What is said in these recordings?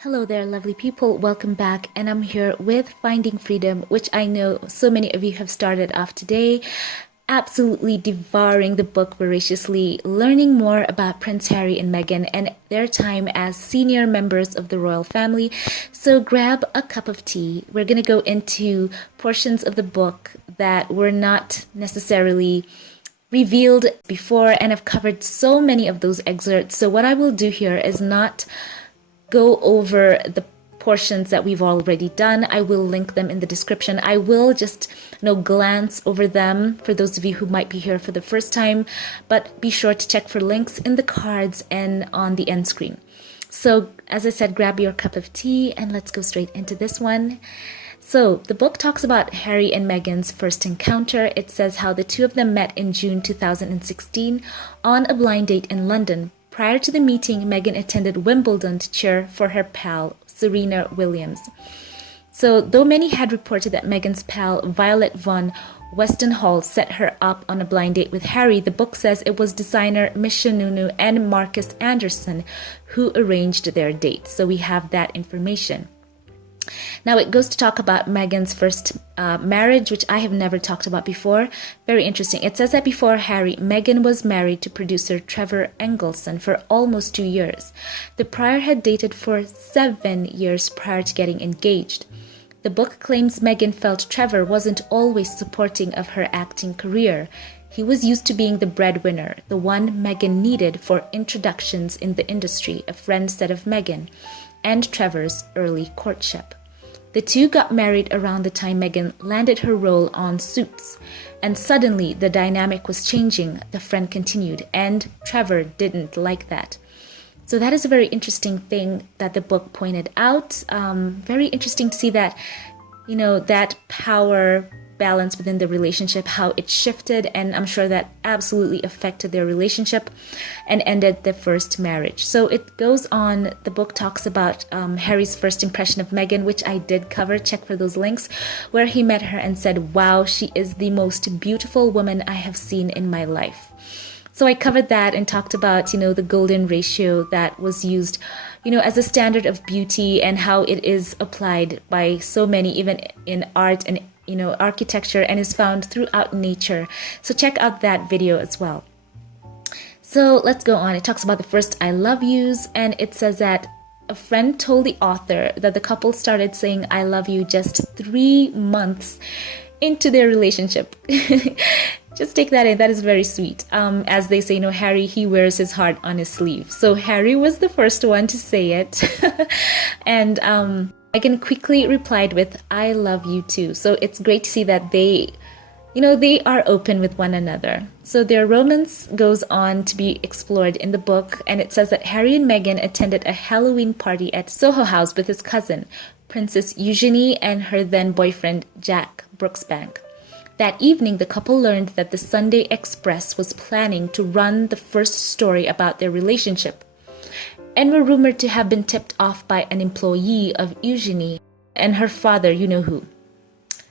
Hello there, lovely people. Welcome back. And I'm here with Finding Freedom, which I know so many of you have started off today. Absolutely devouring the book voraciously, learning more about Prince Harry and Meghan and their time as senior members of the royal family. So grab a cup of tea. We're going to go into portions of the book that were not necessarily revealed before, and I've covered so many of those excerpts. So what I will do here is not go over the portions that we've already done. I will link them in the description. I will just glance over them for those of you who might be here for the first time, but be sure to check for links in the cards and on the end screen. So as I said, grab your cup of tea and let's go straight into this one. So the book talks about Harry and Meghan's first encounter. It says how the two of them met in June 2016 on a blind date in London. Prior to the meeting, Meghan attended Wimbledon to cheer for her pal, Serena Williams. So though many had reported that Meghan's pal, Violet von Westenhall, set her up on a blind date with Harry, the book says it was designer Misha Nunu and Marcus Anderson who arranged their date. So we have that information. Now it goes to talk about Meghan's first marriage, which I have never talked about before. Very interesting. It says that before Harry, Meghan was married to producer Trevor Engelson for almost 2 years. The pair had dated for 7 years prior to getting engaged. The book claims Meghan felt Trevor wasn't always supporting of her acting career. He was used to being the breadwinner, the one Meghan needed for introductions in the industry, a friend said of Meghan and Trevor's early courtship. The two got married around the time Meghan landed her role on Suits, and suddenly the dynamic was changing, the friend continued, and Trevor didn't like that. So that is a very interesting thing that the book pointed out. Very interesting to see that, that power balance within the relationship, how it shifted, and I'm sure that absolutely affected their relationship and ended their first marriage. So it goes on, the book talks about Harry's first impression of Meghan, which I did cover, check for those links, where he met her and said, "Wow, she is the most beautiful woman I have seen in my life." So I covered that and talked about, the golden ratio that was used, as a standard of beauty and how it is applied by so many, even in art and architecture, and is found throughout nature. So check out that video as well. So let's go on. It talks about the first I love yous, and it says that a friend told the author that the couple started saying I love you just 3 months into their relationship. Just take that in. That is very sweet. As they say, Harry, he wears his heart on his sleeve. So Harry was the first one to say it. And Meghan quickly replied with, "I love you too." So it's great to see that they are open with one another. So their romance goes on to be explored in the book, and it says that Harry and Meghan attended a Halloween party at Soho House with his cousin, Princess Eugenie, and her then boyfriend, Jack Brooksbank. That evening, the couple learned that the Sunday Express was planning to run the first story about their relationship, and were rumored to have been tipped off by an employee of Eugenie and her father, you-know-who.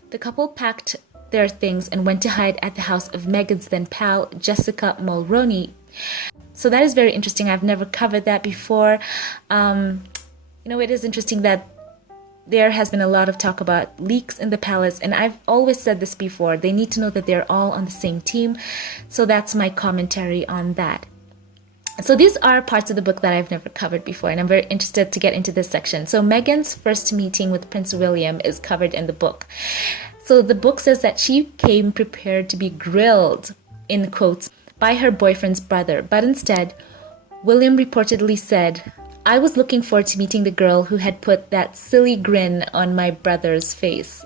The couple packed their things and went to hide at the house of Meghan's then pal, Jessica Mulroney. So that is very interesting. I've never covered that before. It is interesting that there has been a lot of talk about leaks in the palace, and I've always said this before. They need to know that they're all on the same team. So that's my commentary on that. So these are parts of the book that I've never covered before, and I'm very interested to get into this section. So Meghan's first meeting with Prince William is covered in the book. So the book says that she came prepared to be grilled, in quotes, by her boyfriend's brother, but instead, William reportedly said, "I was looking forward to meeting the girl who had put that silly grin on my brother's face."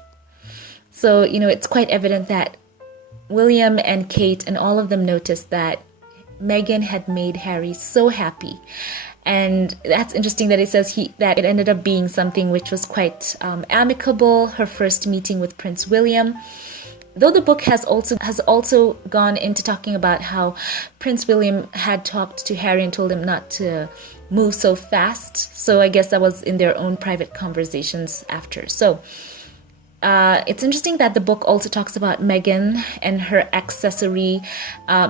So, it's quite evident that William and Kate and all of them noticed that Meghan had made Harry so happy. And that's interesting that it says that it ended up being something which was quite amicable, her first meeting with Prince William. Though the book has also gone into talking about how Prince William had talked to Harry and told him not to move so fast. So I guess that was in their own private conversations after. So it's interesting that the book also talks about Meghan and her accessory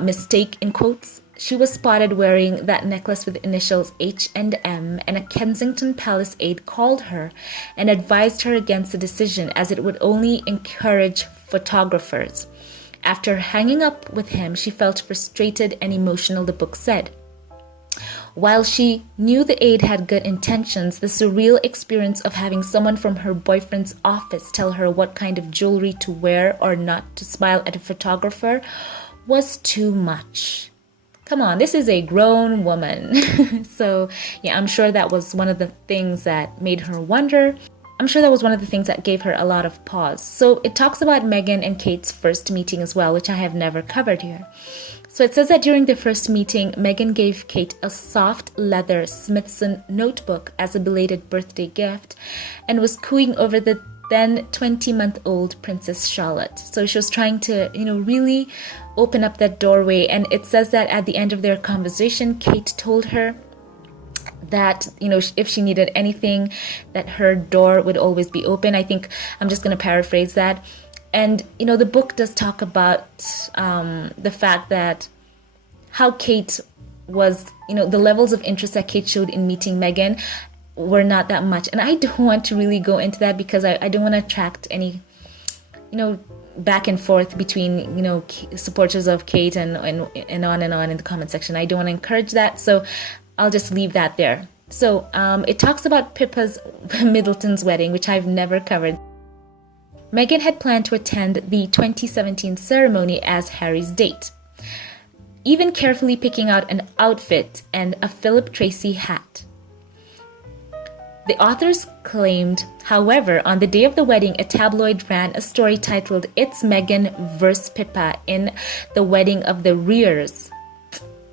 mistake, in quotes. she was spotted wearing that necklace with the initials H&M, and a Kensington Palace aide called her and advised her against the decision as it would only encourage photographers. After hanging up with him, she felt frustrated and emotional, the book said. While she knew the aide had good intentions, the surreal experience of having someone from her boyfriend's office tell her what kind of jewelry to wear or not to smile at a photographer was too much. Come on, this is a grown woman. So yeah, I'm sure that was one of the things that made her wonder. I'm sure that was one of the things that gave her a lot of pause. So it talks about Meghan and Kate's first meeting as well, which I have never covered here. So it says that during their first meeting, Meghan gave Kate a soft leather Smithson notebook as a belated birthday gift and was cooing over the then 20-month-old Princess Charlotte. So she was trying to, really open up that doorway. And it says that at the end of their conversation, Kate told her that, if she needed anything, that her door would always be open. I think I'm just going to paraphrase that. And, the book does talk about the fact that how Kate was, the levels of interest that Kate showed in meeting Meghan were not that much. And I don't want to really go into that because I don't want to attract any, back and forth between, supporters of Kate and on in the comment section. I don't want to encourage that. So I'll just leave that there. So it talks about Pippa's Middleton's wedding, which I've never covered. Meghan had planned to attend the 2017 ceremony as Harry's date, even carefully picking out an outfit and a Philip Tracy hat. The authors claimed, however, on the day of the wedding, a tabloid ran a story titled "It's Meghan vs. Pippa in the Wedding of the Rears."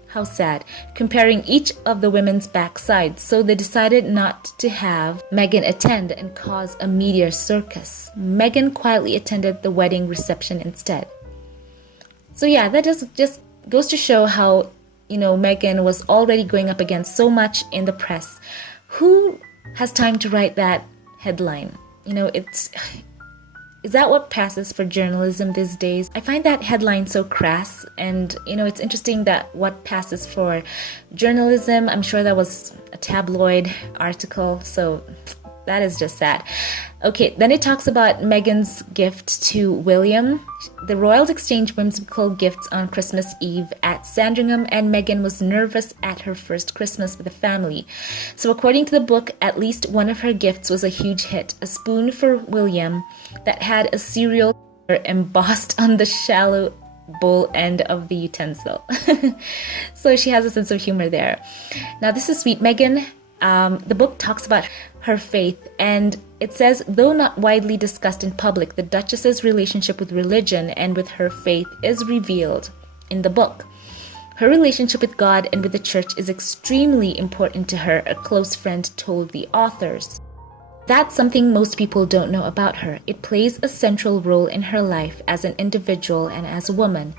How sad. Comparing each of the women's backsides. So they decided not to have Meghan attend and cause a media circus. Meghan quietly attended the wedding reception instead. So yeah, that just goes to show how, Meghan was already going up against so much in the press. Who has time to write that headline? Is that what passes for journalism these days? I find that headline so crass, and it's interesting that what passes for journalism, I'm sure that was a tabloid article, so that is just sad. Okay, then it talks about Meghan's gift to William. The royals exchanged whimsical gifts on Christmas Eve at Sandringham, and Meghan was nervous at her first Christmas with the family. So according to the book, at least one of her gifts was a huge hit, a spoon for William that had a cereal embossed on the shallow bowl end of the utensil. So she has a sense of humor there. Now this is sweet. Meghan, the book talks about her faith, and it says, though not widely discussed in public, the Duchess's relationship with religion and with her faith is revealed in the book. Her relationship with God and with the church is extremely important to her, a close friend told the authors. That's something most people don't know about her. It plays a central role in her life as an individual and as a woman.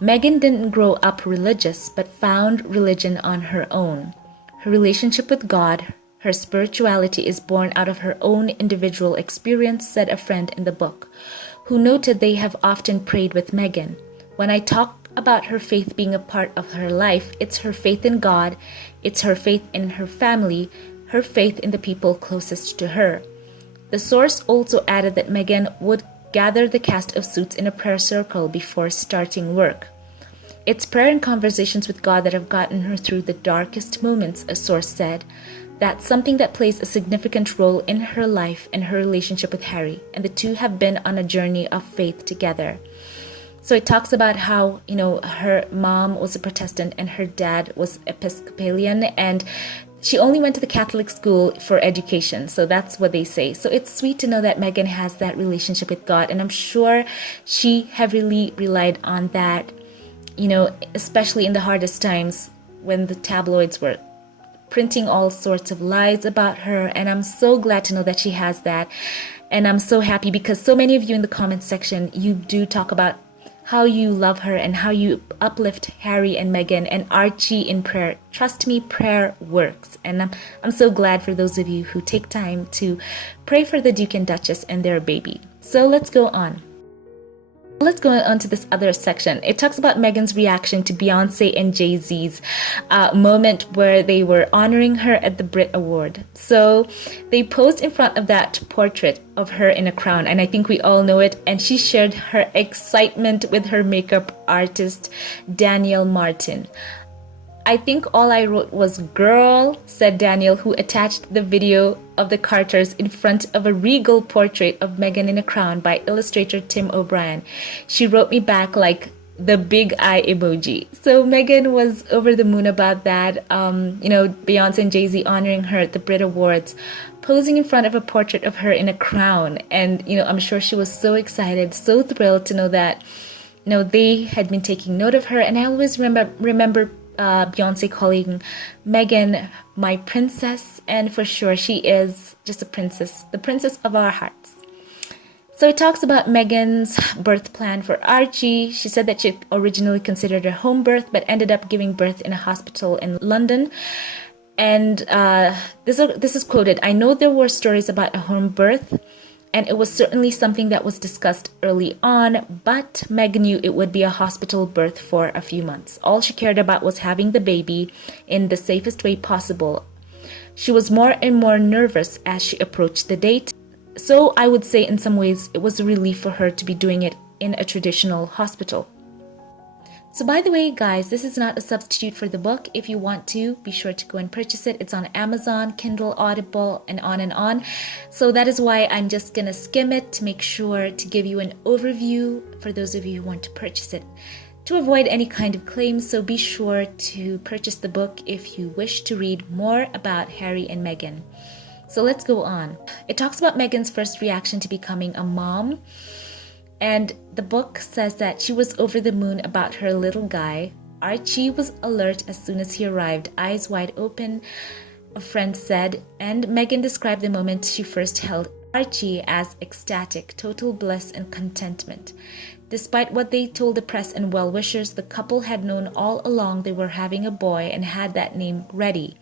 Meghan didn't grow up religious, but found religion on her own. Her relationship with God, her spirituality, is born out of her own individual experience, said a friend in the book, who noted they have often prayed with Meghan. When I talk about her faith being a part of her life, it's her faith in God, it's her faith in her family, her faith in the people closest to her. The source also added that Meghan would gather the cast of Suits in a prayer circle before starting work. It's prayer and conversations with God that have gotten her through the darkest moments, a source said. That's something that plays a significant role in her life and her relationship with Harry, and the two have been on a journey of faith together. So it talks about how, her mom was a Protestant and her dad was Episcopalian, and she only went to the Catholic school for education. So that's what they say. So it's sweet to know that Meghan has that relationship with God, and I'm sure she heavily relied on that, especially in the hardest times when the tabloids were printing all sorts of lies about her. And I'm so glad to know that she has that. And I'm so happy because so many of you in the comments section, you do talk about how you love her and how you uplift Harry and Meghan and Archie in prayer. Trust me, prayer works. And I'm so glad for those of you who take time to pray for the Duke and Duchess and their baby. So let's go on. Let's go on to this other section. It talks about Meghan's reaction to Beyonce and Jay-Z's moment where they were honoring her at the Brit Award. So they posed in front of that portrait of her in a crown, and I think we all know it, and she shared her excitement with her makeup artist, Daniel Martin. I think all I wrote was "girl," said Daniel, who attached the video of the Carters in front of a regal portrait of Meghan in a crown by illustrator Tim O'Brien. She wrote me back like the big eye emoji. So Meghan was over the moon about that. Beyonce and Jay-Z honoring her at the Brit Awards, posing in front of a portrait of her in a crown. And, I'm sure she was so excited, so thrilled to know that, they had been taking note of her. And I always remember Beyonce calling Meghan my princess, and for sure she is just a princess, the princess of our hearts. So it talks about Meghan's birth plan for Archie. She said that she originally considered a home birth but ended up giving birth in a hospital in London. And this is quoted, "I know there were stories about a home birth, and it was certainly something that was discussed early on, but Meg knew it would be a hospital birth for a few months. All she cared about was having the baby in the safest way possible. She was more and more nervous as she approached the date. So I would say in some ways it was a relief for her to be doing it in a traditional hospital." So by the way, guys, this is not a substitute for the book. If you want to, be sure to go and purchase it. It's on Amazon, Kindle, Audible, and on and on. So that is why I'm just going to skim it to make sure to give you an overview for those of you who want to purchase it, to avoid any kind of claims. So be sure to purchase the book if you wish to read more about Harry and Meghan. So let's go on. It talks about Meghan's first reaction to becoming a mom. And the book says that she was over the moon about her little guy. Archie was alert as soon as he arrived, eyes wide open, a friend said, and Meghan described the moment she first held Archie as ecstatic, total bliss and contentment. Despite what they told the press and well-wishers, the couple had known all along they were having a boy and had that name ready.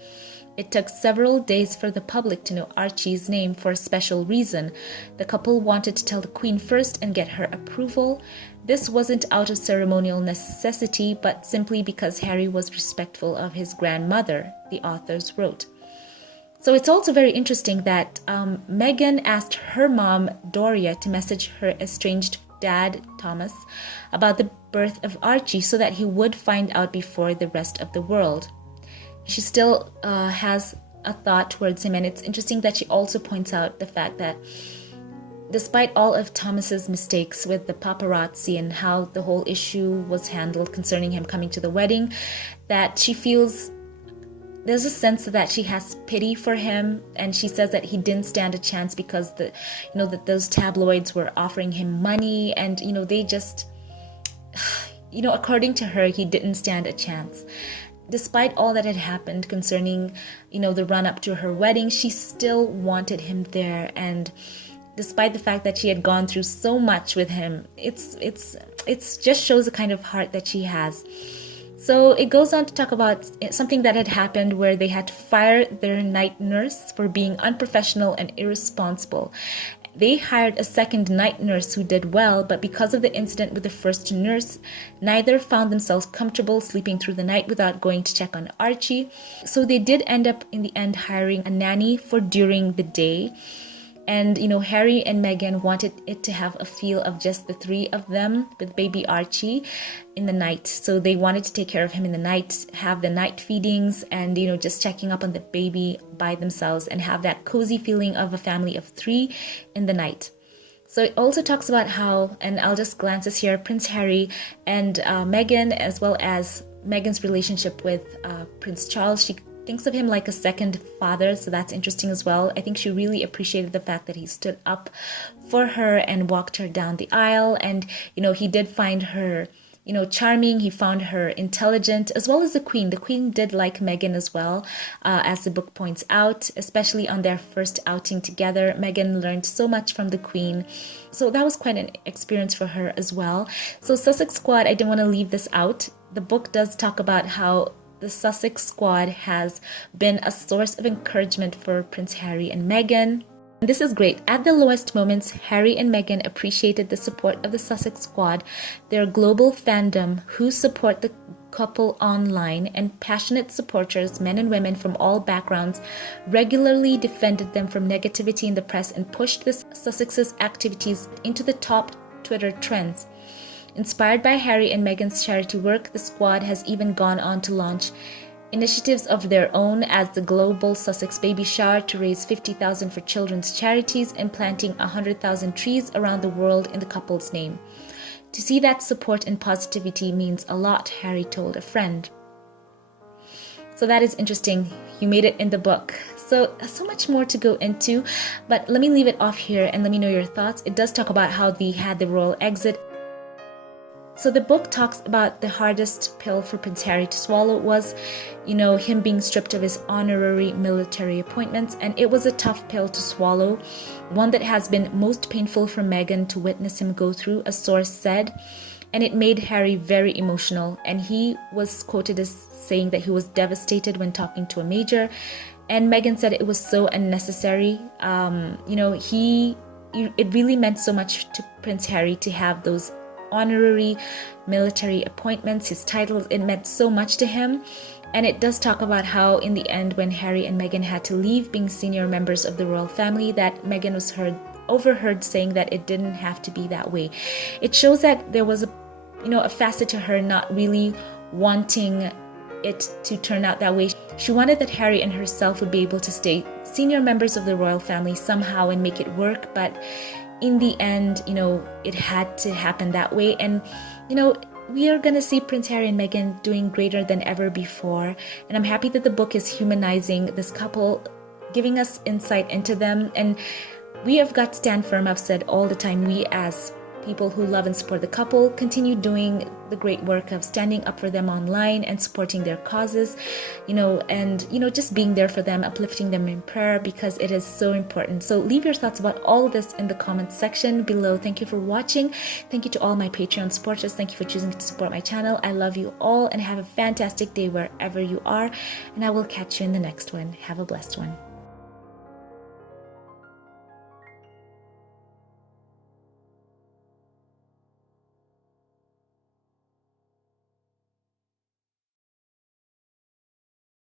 It took several days for the public to know Archie's name for a special reason. The couple wanted to tell the Queen first and get her approval. This wasn't out of ceremonial necessity, but simply because Harry was respectful of his grandmother, the authors wrote. So it's also very interesting that Meghan asked her mom, Doria, to message her estranged dad, Thomas, about the birth of Archie so that he would find out before the rest of the world. She still has a thought towards him, and it's interesting that she also points out the fact that despite all of Thomas's mistakes with the paparazzi and how the whole issue was handled concerning him coming to the wedding, that she feels there's a sense that she has pity for him, and she says that he didn't stand a chance because that those tabloids were offering him money, and they just according to her, he didn't stand a chance. Despite all that had happened concerning, the run-up to her wedding, she still wanted him there. And despite the fact that she had gone through so much with him, it's just shows the kind of heart that she has. So it goes on to talk about something that had happened where they had to fire their night nurse for being unprofessional and irresponsible. They hired a second night nurse who did well, but because of the incident with the first nurse, neither found themselves comfortable sleeping through the night without going to check on Archie. So they did end up in the end hiring a nanny for during the day. And, Harry and Meghan wanted it to have a feel of just the three of them with baby Archie in the night. So they wanted to take care of him in the night, have the night feedings and, just checking up on the baby by themselves and have that cozy feeling of a family of three in the night. So it also talks about how, and I'll just glance this here, Prince Harry and Meghan, as well as Meghan's relationship with Prince Charles. She thinks of him like a second father, so that's interesting as well. I think she really appreciated the fact that he stood up for her and walked her down the aisle. And, he did find her, charming. He found her intelligent, as well as the Queen. The Queen did like Meghan as well, as the book points out, especially on their first outing together. Meghan learned so much from the Queen. So that was quite an experience for her as well. So Sussex Squad, I didn't want to leave this out. The book does talk about how the Sussex Squad has been a source of encouragement for Prince Harry and Meghan. This is great. At the lowest moments, Harry and Meghan appreciated the support of the Sussex squad, their global fandom who support the couple online, and passionate supporters, men and women from all backgrounds, regularly defended them from negativity in the press and pushed the Sussex's activities into the top Twitter trends. Inspired by Harry and Meghan's charity work, the squad has even gone on to launch initiatives of their own, as the Global Sussex Baby Shower to raise $50,000 for children's charities and planting 100,000 trees around the world in the couple's name. To see that support and positivity means a lot, Harry told a friend. So that is interesting. You made it in the book. So much more to go into, but let me leave it off here and let me know your thoughts. It does talk about how they had the royal exit. So the book talks about the hardest pill for Prince Harry to swallow was, him being stripped of his honorary military appointments. And it was a tough pill to swallow, one that has been most painful for Meghan to witness him go through, a source said. And it made Harry very emotional. And he was quoted as saying that he was devastated when talking to a major. And Meghan said it was so unnecessary. It really meant so much to Prince Harry to have those honorary military appointments, his titles. It meant so much to him. And it does talk about how in the end, when Harry and Meghan had to leave being senior members of the royal family, that Meghan was overheard saying that it didn't have to be that way. It shows that there was a facet to her not really wanting it to turn out that way. She wanted that Harry and herself would be able to stay senior members of the royal family somehow and make it work, but in the end, it had to happen that way. And, we are going to see Prince Harry and Meghan doing greater than ever before. And I'm happy that the book is humanizing this couple, giving us insight into them. And we have got to stand firm. I've said all the time, we as people who love and support the couple continue doing the great work of standing up for them online and supporting their causes, just being there for them, uplifting them in prayer, because it is so important. So leave your thoughts about all of this in the comments section below. Thank you for watching. Thank you to all my Patreon supporters. Thank you for choosing to support my channel. I love you all and have a fantastic day wherever you are. And I will catch you in the next one. Have a blessed one.